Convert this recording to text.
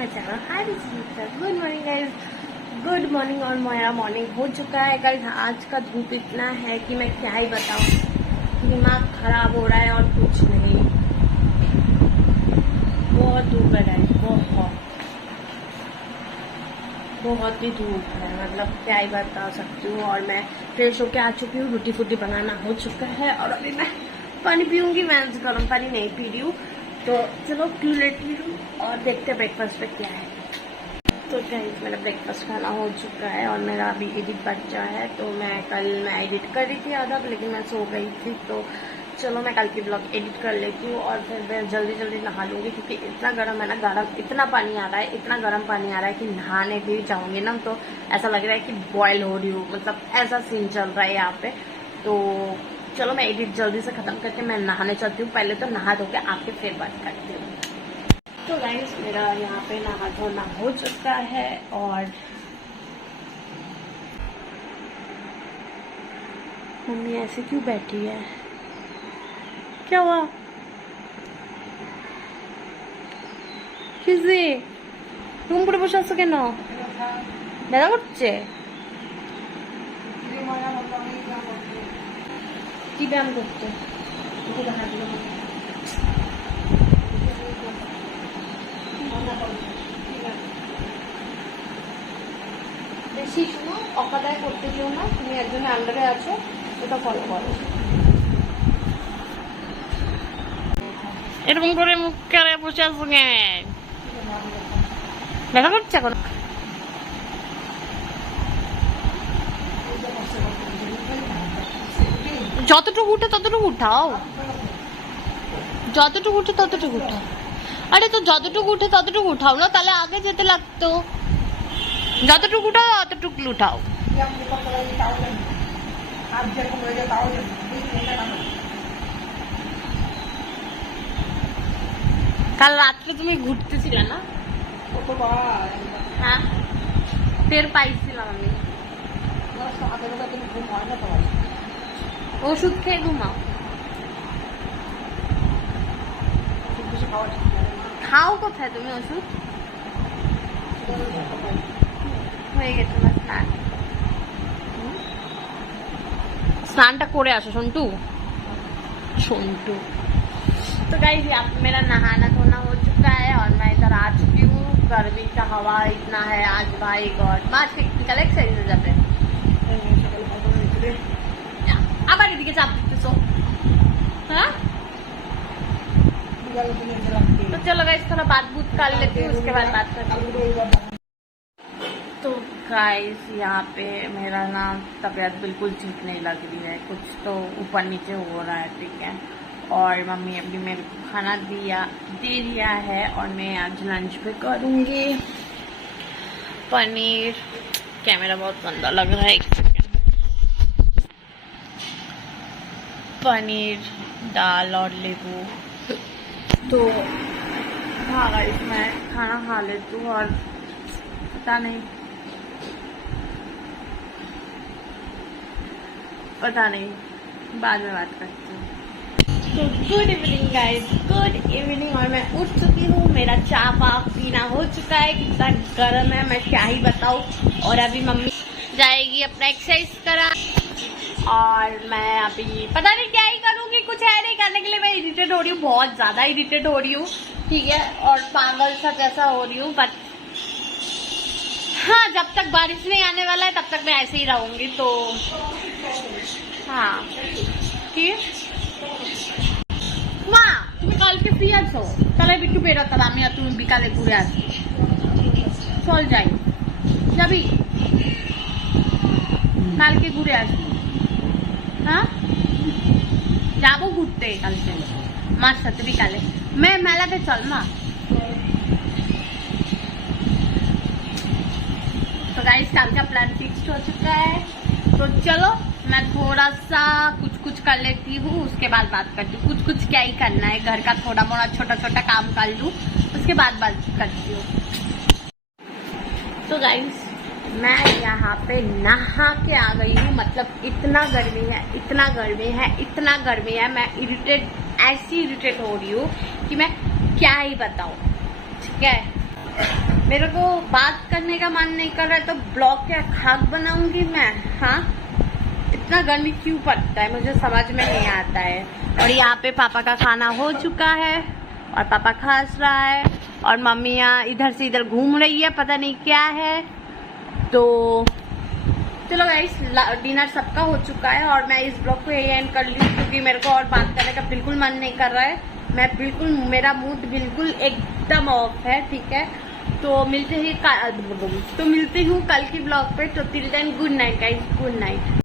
My channel. Hi good morning guys, good morning. और मेरा morning हो चुका है गाइस। आज का धूप इतना है कि मैं क्या ही बताऊं, दिमाग खराब हो रहा है और कुछ नहीं। बहुत धूप है गाइस, बहुत ही धूप है, मतलब क्या ही बता सकती हूँ। और मैं फ्रेश होके आ चुकी हूँ, रोटी फूटी बनाना हो चुका है और अभी मैं पानी पीऊंगी। मैं गर्म पानी नहीं पी रही हूँ, तो चलो पी लेती हूँ और देखते हैं ब्रेकफास्ट पे क्या है। तो गाइस मेरा ब्रेकफास्ट खाना हो चुका है और मेरा अभी एडिट बचा है। तो मैं एडिट कर रही थी आधा, लेकिन मैं सो गई थी। तो चलो मैं कल की ब्लॉग एडिट कर लेती हूँ और फिर मैं जल्दी जल्दी नहा लूँगी, क्योंकि इतना गर्म है ना, गर्म इतना पानी आ रहा है, इतना गर्म पानी आ रहा है कि नहाने भी जाऊँगी ना तो ऐसा लग रहा है कि बॉयल हो रही हूँ, मतलब ऐसा सीन चल रहा है यहाँ पे। तो चलो मैं एडिट जल्दी से खत्म करके मैं नहाने चलती हूँ। पहले तो नहा धो के आके फिर बात करती हूँ। तो गाइस मेरा यहाँ पे नहा धोना हो चुका है और मम्मी ऐसे क्यों बैठी है, क्या हुआ? কিসে রুম পরে বসে আছো কেন? ব্যথা করছে? কি ব্যায়াম করছে? বেশি শুনো, অকাদায় করতে যেও না। তুমি একজনের আন্ডারে আছো, ওটা ফলো করো। এরকম করে মুখ করে বসে আছো কেন? দেখা করছে এখন? যতটুকু উঠে ততটুকু উঠাও, যতটুকু উঠে ততটুকু উঠাও। আরে তো যতটুকু উঠে ততটুকু উঠাও না, তাহলে আগে যেতে লাগতো। যতটুকু উঠাও ততটুকু উঠাও। কাল রাত্রে তুমি ঘুরতেছিলে না? হ্যাঁ টের পাইছিলাম আমি। ওষুধ খেয়ে ঘুমাও। খাও কোথায় তুমি ওষুধ? হয়ে গেছে না স্নান? স্নানটা করে আসো সন্টू। तो गाइस मेरा नहाना धोना हो चुका है और मैं इधर आ चुकी हूँ। गर्मी का हवा इतना है आज, भाई गॉड। मार्च टेक्निकल एक्सरसाइज हो जाते हैं। আবার এদিকে চাপ দিতেছো, हाँ? तो चलो गाइस थोड़ा बात कर लेती हूँ, उसके बाद बात करती हूँ। तो गाइस यहाँ पे मेरा ना तबीयत बिल्कुल ठीक नहीं लग रही है, कुछ तो ऊपर नीचे हो रहा है, ठीक है। और मम्मी अभी मेरे को खाना दे दिया है और मैं आज लंच भी करूँगी। पनीर, कैमरा बहुत गंदा लग रहा है, एक सेकेंड। पनीर, दाल और नींबू। तो हाँ गाइस मैं खाना खा लेती हूँ और पता नहीं बाद में बात करती हूँ। तो good evening guys, good evening. और मैं उठ चुकी हूँ, मेरा चाय पाप पीना हो चुका है। कितना गर्म है मैं क्या ही बताऊँ। और अभी मम्मी जाएगी अपना एक्सरसाइज करा और मैं अभी पता नहीं क्या ही करूँगी, कुछ है नहीं करने के लिए। मैं इरिटेट हो रही हूँ, बहुत ज्यादा इरिटेट हो रही हूँ, ठीक है, और पागल सा जैसा हो रही हूँ। बट हाँ, जब तक बारिश नहीं आने वाला है तब तक मैं ऐसे ही रहूंगी। तो हाँ ठीक মা, তুমি কালকে ফ্রি আছো? তাহলে একটু বেরোতাম আমি আর তুমি, বিকালে ঘুরে আসি। চল যাই, যাবি? কালকে ঘুরে আসি। হ্যাঁ যাবো ঘুরতে কালকে মার সাথে বিকালে। মেলাতে চল মা। तो गाइस कल का प्लान फिक्स हो चुका है। तो चलो मैं थोड़ा सा कुछ कर लेती हूँ, उसके बाद बात करती हूँ। कुछ क्या ही करना है, घर का थोड़ा मोड़ा छोटा छोटा काम कर लूँ, उसके बाद बात करती हूँ। तो गाइस मैं यहाँ पे नहा के आ गई हूँ। मतलब इतना गर्मी है, इतना गर्मी है, इतना गर्मी है। मैं ऐसी इरिटेट हो रही हूँ कि मैं क्या ही बताऊँ, ठीक है। मेरे को बात करने का मन नहीं कर रहा है तो ब्लॉग क्या खाक बनाऊंगी मैं? हाँ, इतना गर्मी क्यों पड़ता है मुझे समझ में नहीं आता है। और यहाँ पे पापा का खाना हो चुका है और पापा खास रहा है और मम्मी यहाँ इधर से इधर घूम रही है, पता नहीं क्या है। तो चलो गाइस, डिनर सबका हो चुका है और मैं इस ब्लॉग को यही एंड कर ली क्योंकि मेरे को और बात करने का बिल्कुल मन नहीं कर रहा है। मैं बिल्कुल, मेरा मूड बिल्कुल एकदम ऑफ है, ठीक है। तो मिलते ही हूँ कल की ब्लॉग पे। तो till then good night guys, good night.